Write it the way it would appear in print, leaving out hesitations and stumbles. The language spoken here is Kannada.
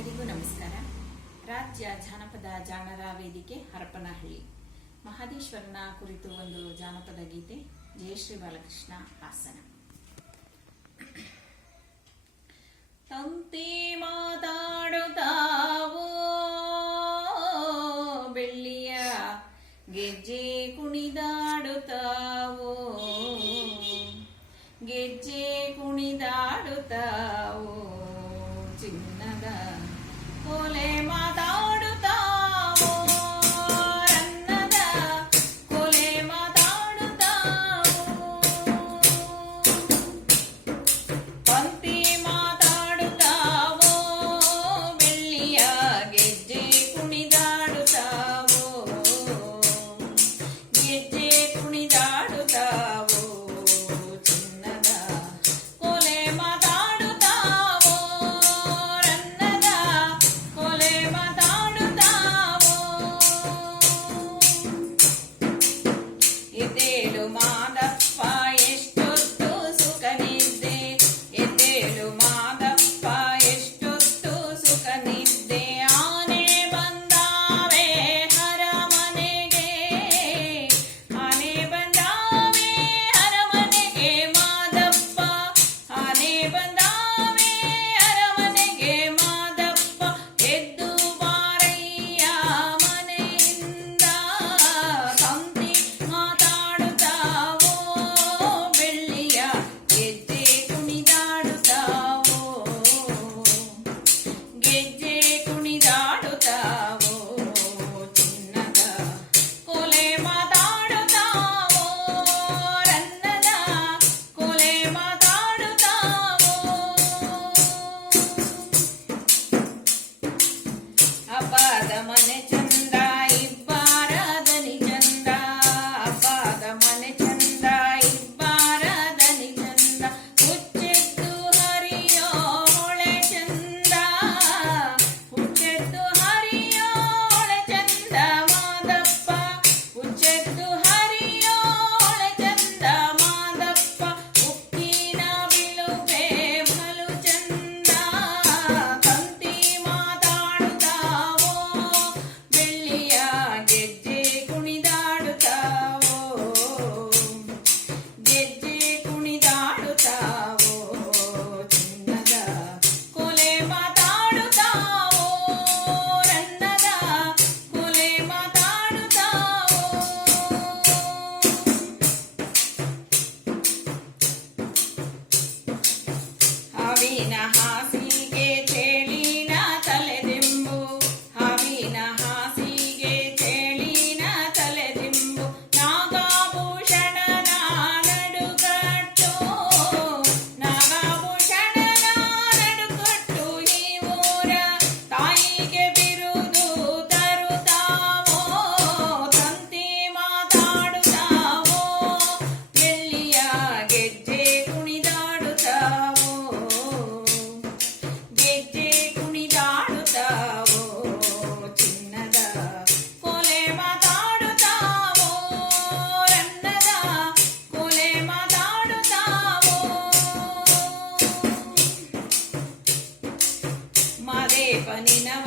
ಎಲ್ಲರಿಗೂ ನಮಸ್ಕಾರ. ರಾಜ್ಯ ಜಾನಪದ ಜಾಣರ ವೇದಿಕೆ ಹರಪನಹಳ್ಳಿ ಮಹದೇಶ್ವರನ ಕುರಿತು ಒಂದು ಜಾನಪದ ಗೀತೆ. ಜಯಶ್ರೀ ಬಾಲಕೃಷ್ಣ ಹಾಸನ. ತಂತಿ ಮಾತಾಡುತ್ತಾವೋ ಬೆಳ್ಳಿಯ ಗೆಜ್ಜೆ ಕುಣಿದಾಡುತ್ತಾವೋ, ಗೆಜ್ಜೆ ಕುಣಿದಾಡುತ್ತಾವೋ, ಚಿನ್ನದ ಕೋಲೆ ಮಾತಾಡುತ್ತಾವೋ, ರನ್ನದ ಕೋಲೆ ಮಾತಾಡುತ್ತಾವೋ, ಪಂಕ್ತಿ ಮಾತಾಡುತ್ತಾವೋ ಬೆಳ್ಳಿಯ ಗೆಜ್ಜೆ ಕುಣಿದಾಡುತ್ತಾವೋ, ಗೆಜ್ಜೆ ಕುಣಿದಾಡುತ್ತಾವೋ, ಚಿನ್ನದ ಕೋಲೆ ಮಾತಾಡುತ್ತಾವೋ, ರನ್ನದ ಕೋಲೆ ಮಾತಾಡುತ್ತಾವೋ. ಎದ್ದೇಳು ಮಾದಪ್ಪ ಎಷ್ಟೊತ್ತು ಸುಖ ನಿದ್ದೆ, ಎದ್ದೇಳು ಮಾದಪ್ಪ ಎಷ್ಟೊತ್ತು ಸುಖ ನಿದ್ದೆ, ಆನೆ ಬಂದಾವೆ ಅರಮನೆಗೆ, ಆನೆ ಬಂದಾವೆ ಅರಮನೆಗೆ ಮಾದಪ್ಪ, ಆನೆ ಬಂದಾವೆ ಅರಮನೆಗೆ ಮಾದಪ್ಪ, ಎದ್ದು ಬಾರಯ್ಯ ಮನೆಯಿಂದ, ತಂತಿ ಮಾತಾಡುತ್ತಾವೋ ಬೆಳ್ಳಿಯ ಗೆಜ್ಜೆ ಕುಣಿದಾಡುತ್ತಾವೋ, ಗೆಜ್ಜೆ ಕುಣಿದಾಡುತ್ತಾವೋ, ಚಿನ್ನದ ಕೋಲೆ ಮಾತಾಡುತ್ತಾವೋ, ರನ್ನದ ಕೋಲೆ ಮಾತಾಡುತ್ತಾವೋ. ಹಬ್ಬದ ಮನೆ ಚಂದ ಇಬ್ಬಾರ ದನಿ ಚಂದ, ಹಬ್ಬದ ಮನೆ ಚಂದ ಇಬ್ಬಾರ ದನಿ ಚಂದ, ಹುಚ್ಚೆದ್ದು ಹರಿಯೋ ಹೊಳೆ ಚಂದ, ಹುಚ್ಚೆದ್ದು ಹರಿಯೋ ಹೊಳೆ ಚಂದ ಮಾದಪ್ಪ, ಹುಚ್ಚೆದ್ದು ಹರಿಯೋ ಹೊಳೆ ಚಂದ ಮಾದಪ್ಪ, ಉಕ್ಕಿನ ಬಿಳುಪೆ ಬಲು ಚಂದ, ತಂತಿ ಮಾತಾಡುತ್ತಾವೋ ಬೆಳ್ಳಿಯ ಗೆಜ್ಜೆ ಕುಣಿದಾಡುತ್ತಾವೋ, ಗೆಜ್ಜೆ ಕುಣಿದಾಡುತ್ತಾವೋ, ಚಿನ್ನದ ಕೋಲೆ ಮಾತಾಡುತ್ತಾವೋ, ರನ್ನದ ಕೋಲೆ ಮಾತಾಡುತ್ತಾವೋ. ಹಾವಿನ ಹಾಸಿಗೆ ಚೇಳಿನ ತಲೆದಿಂಬು, ಹಾವಿನ ಹಾಸಿಗೆ ಚೇಳಿನ ತಲೆದಿಂಬು, ನಾಗಾಭೂಷಣನ ನಡುಗಟ್ಟು, ನಾಗಾಭೂಷಣನ ನಡುಗಟ್ಟು, ಈ ಊರ ತಾಯಿಗೆ ಬಿರುದು ತರುತ್ತಾವೋ, ತಂತಿ ಮಾತಾಡುತ್ತಾವೋ ಬೆಳ್ಳಿಯ ಗೆಜ್ಜೆ ಕುಣಿದಾಡುತ್ತಾವೋ, ಗೆಜ್ಜೆ ಕುಣಿದಾಡುತ್ತಾವೋ, ಚಿನ್ನದ ಕೋಲೆ ಮಾತಾಡುತ್ತಾವೋ, ರನ್ನದ ಕೋಲೆ ಮಾತಾಡುತ್ತಾವೋ. ಮಾದೇವ ನಿನವ